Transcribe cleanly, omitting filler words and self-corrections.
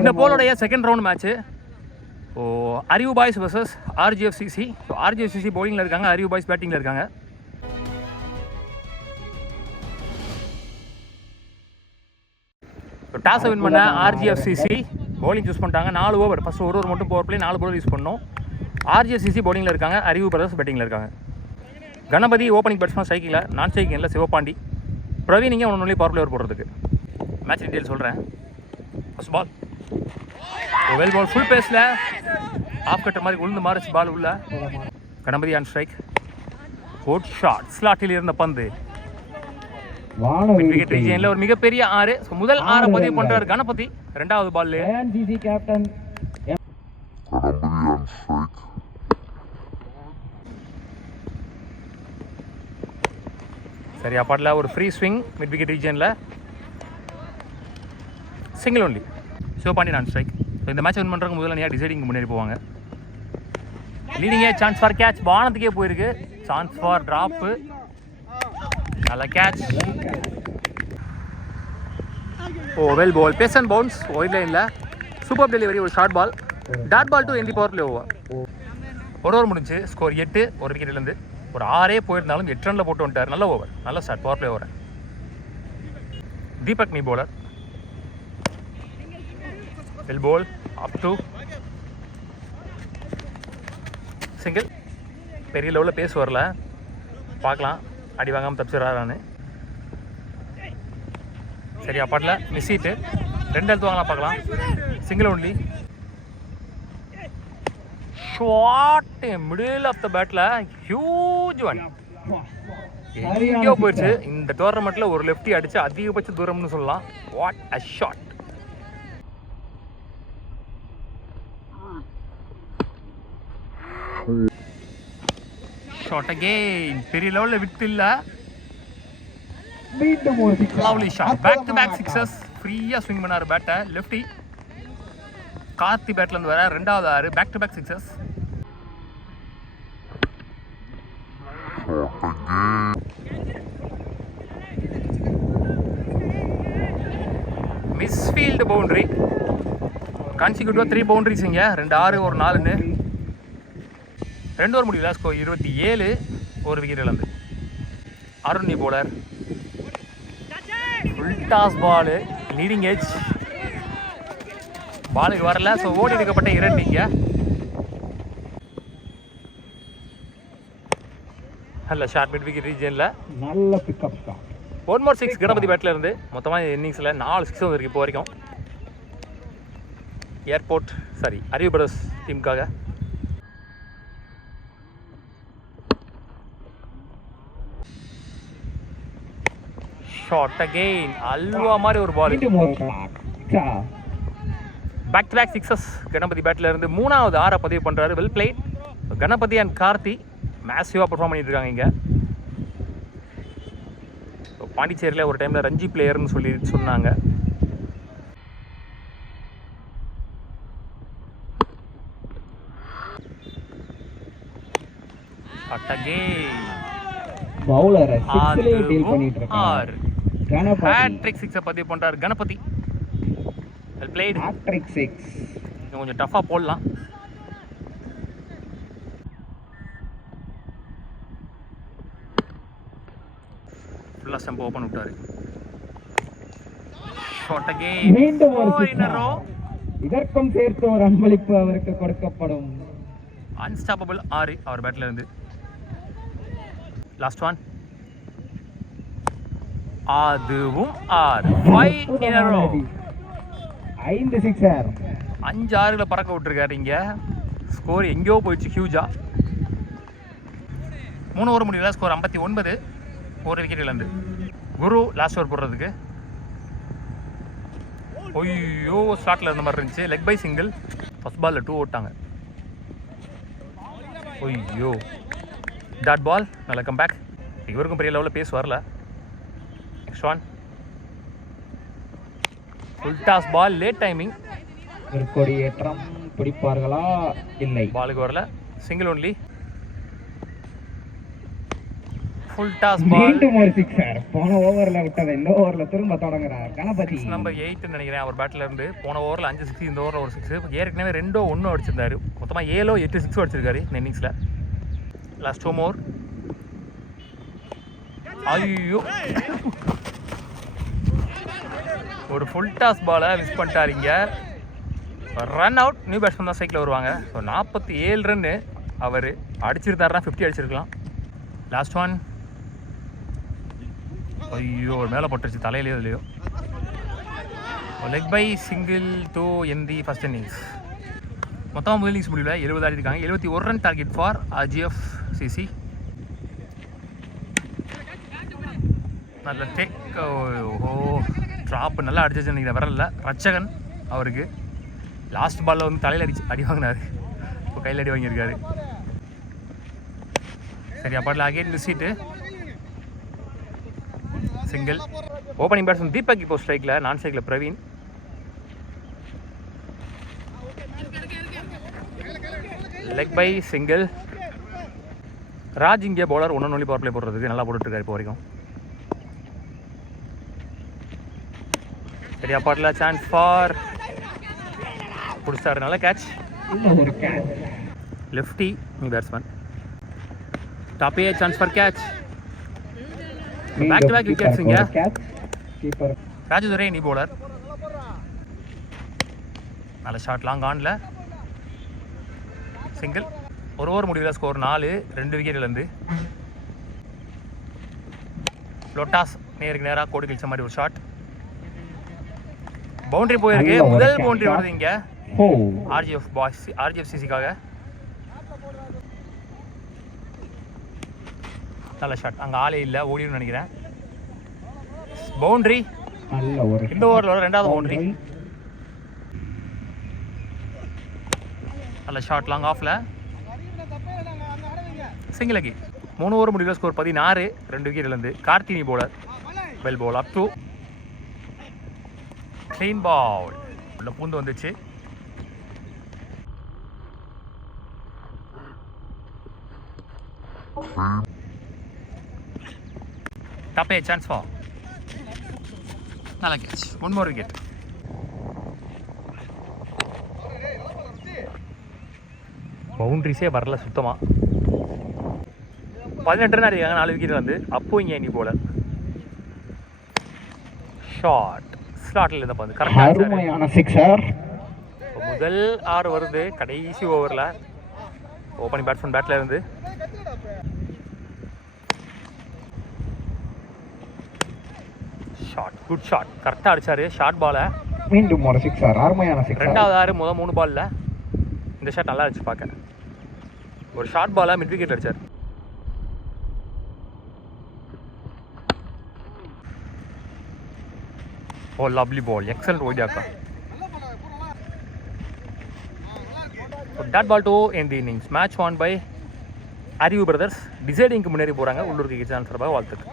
இந்த போலோடைய second round match. So அறிவு boys versus ஆர்ஜிஎஃப்சிசி. So ஆர்ஜிஎஃப்சிசி பவுலிங்கில் இருக்காங்க, அறிவு பாய்ஸ் பேட்டிங்கில் இருக்காங்க. ஸோ டாஸை வின் பண்ண ஆர்ஜிஎஃப்சிசி பவுலிங் சூஸ் பண்ணிட்டாங்க. 4 ஓவர், ஃபஸ்ட்டு ஒரு மட்டும் பவர் பிளே, 4 பவுலர் யூஸ் பண்ணோம். ஆர்ஜிஎஃப்சிசி பவுலிங்கில் இருக்காங்க, அறிவு பிரதர்ஸ் பேட்டிங்கில் இருக்காங்க. கணபதி ஓப்பனிங் பேட்ஸ்மேன் ஸ்ட்ரைக்கிங்கில், நான் ஸ்ட்ரைக்கிங்கில் சிவபாண்டி, பிரவீன் இங்கே ஒன்று பவர் பிளேவர் போடுறதுக்கு. மேட்ச் டீட்டெயில் சொல்கிறேன். First ball well ball, full பேஸில் ஆஃப் கட்டர் மாதிரி உளுந்து மாறிச்சு பால் உள்ள. Ganapathi on strike, good shot, ஸ்லாட்டில் இருந்த பந்து விக்கெட் ரீஜியனில் ஒரு மிகப்பெரிய 6. ஸோ முதல் 6 பதிவு பண்ணுறார் கணபதி. ரெண்டாவது பால் கேப்டன் சரியா பாடல ஒரு ஃப்ரீ ஸ்விங் மிட் விக்கெட் ரீஜியனில், single only. Sivapandi non strike. So இந்த மேட்ச் வின் பண்ணுறதுக்கு முதல்ல நீங்கள் டிசைடிங் முன்னாடி போவாங்க. லீடிங்கே சான்ஸ் ஃபார் கேட்ச், வானத்துக்கே போயிருக்கு. சான்ஸ் ஃபார் ட்ராப்பு, நல்ல catch. Oh well ball, pace and bounce white லைனில். சூப்பர் டெலிவரி, ஒரு short ball, dot ball to end power play over. ஒரு ஓவர் முடிஞ்சு, ஸ்கோர் 8. ஒரு விக்கெட்லேருந்து ஒரு 6 போயிருந்தாலும் 8 ரனில் போட்டு வந்துட்டார். நல்ல ஓவர், நல்ல start power play over. Deepak நீ bowler, well ball up to single. பெரிய லெவலில் பேஸ் வரல, பார்க்கலாம் அடி வாங்காமல் தப்பிச்சிடறான்னு. சரி அப்பாட்டில் மிஸ் ஹிட்டு, 2 எடுத்து வாங்கலாம், பார்க்கலாம். Single only. Short middle off the பேட்டில், ஹியூஜ் ஒன், எங்கேயோ போயிடுச்சு. இந்த டோர்னமெண்ட்டில் ஒரு லெஃப்டி அடித்து அதிகபட்ச தூரம்னு சொல்லலாம். What a shot. Shot again, பெரிய லெவலில் விட்டு இல்லை. Lovely shot, back to back sixes. ஃப்ரீயாக ஸ்விங் பண்ணார் பேட்டை லெஃப்டி. கார்த்தி பேட்லேருந்து வர 2வது 6 back to back sixes. Misfield boundary. கான்சிக்யூட்டிவாக 3 பவுண்டரிஸ் இங்கே, 2 6 ஒரு 4ன்னு. 2 ஓவர் முடியல, ஸ்கோர் 27. ஒரு விக்கெட் இழந்து. Arun bowler, full toss ball, leading edge, பாலுக்கு வரல. ஸோ ஓடி எடுக்கப்பட்ட 2 இங்கே. நல்ல ஷார்ட் மிட் விக்கெட் ரீஜனில், நல்ல பிக்கப் ஷாட். 1 more 6 கணபதி பேட்டில் இருந்து. மொத்தமாக இன்னிங்ஸில் 4 6 வந்திருக்கு இப்போ வரைக்கும். ஏர்போர்ட் அறிவு பிரதர்ஸ் டீமுக்காக. ஷாட் அகெயின், அல்வா மாதிரி ஒரு ball. Back to back sixes Ganapathi பேட்டில் இருந்து. 3வது 6 பதிவு பண்ணுறாரு. Well played. Ganapathi and Karthi மேசிவாக பர்ஃபார்ம் பண்ணிட்டு இருக்காங்க இங்கே. பாண்டிச்சேரியில் ஒரு டைமில் ரஞ்சி பிளேயர்னு சொன்னாங்க. ஹேட்ரிக் 6 பதிவு பண்றார் கணபதி. Well plate. ஹேட்ரிக் 6 கொஞ்சம் டஃபா போடலாம். ஃபுல்லா ஸ்டம்ப் ஓபன் விட்டாரு. ஷாட் அகைன், மீண்டும் ஒரு சிக்ஸரோ. இதற்கும் சேர்த்து ஒரு அன்பளிப்பு அவருக்கு கொடுக்கப்படும். அன்ஸ்டாப்பபிள் 6 அவர் பேட்ல இருந்து. லாஸ்ட் ஒன், அதுவும் 6. 5 in a row. 5 சிக்ஸர், 5 6ல பறக்க விட்டுருக்காரு இங்க. ஸ்கோர் எங்கேயோ போயிடுச்சு ஹியூஜா. 3 ஓவர் முடியல, ஸ்கோர் 59. ஒரு விக்கெட் இழந்து. குரு லாஸ்ட் ஓவர் போடுறதுக்கு. ஒய்யோ, ஸ்லாட்டில் இருந்த மாதிரி இருந்துச்சு. Leg bye single. ஃபர்ஸ்ட் பாலில் 2 ஓட்டாங்க. ஒய்யோ, டாட் பால். நல்ல கம்பேக். இவருக்கும் பெரிய லெவலில் பேஸ் வரல. Next one, full toss ball, late timing. கொடியேற்றம் பிடிப்பார்களா? இல்லை, பாலுக்கு வரல. Single only. Full toss ball. மீண்டும் ஒரு சிக்ஸர். போன ஓவரில் விட்டதை இந்த ஓவரில் திரும்ப தொடங்குறார் கணபதி. நம்பர் 8 நினைக்கிறேன் அவர் பேட்டில் இருந்து. போன ஓவரில் 5 6, இந்த ஓவரில் ஒரு 6. ஏற்கனவே 2-1 அடிச்சிருந்தாரு. மொத்தமாக 7-8 6 அடிச்சிருக்காரு இந்த இன்னிங்ஸில். Last 2 more. ஐயோ, ஒரு ஃபுல் டாஸ் பாலை மிஸ் பண்ணிட்டாருங்க. Run out. நியூ பேட்ஸ்மேன் தான் சைக்கிள் வருவாங்க. ஸோ 47 ரன்னு அவர் அடிச்சிருந்தாருன்னா 50 அடிச்சிருக்கலாம். Last one. ஐயோ, மேலே போட்டுருச்சு தலையிலையோ இல்லையோ. Leg bye single to end the first innings. மொத்தமாக முதல் இன்னிங்ஸ் முடியல 70 ஆடிருக்காங்க. 71 ரன் டார்கெட் ஃபார் RGFCC. நல்ல டேக். ஓ, ட்ராப் நல்லா அடிச்சிச்சு நினைக்கிறேன். வரல ரட்சகன் அவருக்கு. லாஸ்ட் பாலில் வந்து தலையில் அடி வாங்கினார். இப்போ கையில் அடி வாங்கியிருக்காரு. சரி, அப்பாட்டில் again visit. Single. Opening batsman Deepak இப்போ ஸ்ட்ரைக்கில், நான் ஸ்ட்ரைக்கில் Praveen. Leg bye single. Raj இங்கே பவுலர் 1-1 பவர் பிளே போடுறதுக்கு நல்லா போட்டுட்ருக்காரு இப்போ வரைக்கும். சரி, அப்பாட்டில் சான்ஸ் ஃபார் பிடிச்சாரு. நல்ல கேட்ச். Lefty new batsman. டாப்பே chance for catch. Back to back wickets இங்க. ராஜதுரை நீ பவுலர். நல்ல ஷாட் லாங் ஆன்ல. சிங்கிள். ஒரு ஓவர் முடிவில் ஸ்கோர் 4, 2 விக்கெட் இழந்து. லொட்டாஸ் நேருக்கு நேராக கோடு கிழிச்ச மாதிரி ஒரு ஷாட். பவுண்டரி போயிருக்கு. முதல் பவுண்டரி வருது இங்க RGFCCக்காக. நல்ல ஷாட். அங்கே ஆளே இல்லை, ஓடிடும் நினைக்கிறேன். பவுண்டரி. இந்த ஓவரில் வர 2வது பவுண்டரி. நல்ல ஷாட் லாங் ஆஃப்ல. சிங்கிள் அகி. 3 ஓவர் முடிவில் ஸ்கோர் 16, 2 விக்கெட் இழந்து. கார்த்தினி bowler. Well bowl up to clean ball. உள்ள பூந்து வந்துச்சு. டாப்பே சான்ஸ் ஃபார். நல்ல கேட்ச். 1 more wicket. பவுண்டரிஸே வரல சுத்தமாக. 18 ரன் அடிக்காங்க. 4 விக்கெட் வந்து. அப்போ இங்கே நீ போல ஷாட் ஸ்லாட்டில் இருந்த பார்த்து கரெக்டாக. முதல் 6 வருது கடைசி ஓவரில். ஓப்பனிங் பேட்ஸ்மேன் பேட்டில் இருந்து. ஷாட். Good shot. கரெக்டாக அடிச்சாரு ஷார்ட் பாலை. மீண்டும் ஒரு சிக்ஸர். அருமையான சிக்ஸர். 2வது 6 முதல் 3 பாலில் இந்த ஷாட் நல்லா அடிச்சு பார்க்க. ஒரு ஷார்ட் பாலை மிட் விக்கெட் அடிச்சார். Oh, lovely ball. Excellent white ஆக்கா. that ball to end the innings. Match won by அறிவு பிரதர்ஸ். டிசைடிங்க்கு முன்னேறி போகிறாங்க. உள்ளூர் கிரிக்கெட் சேனல் சார்பாக வாழ்த்துக்கள்.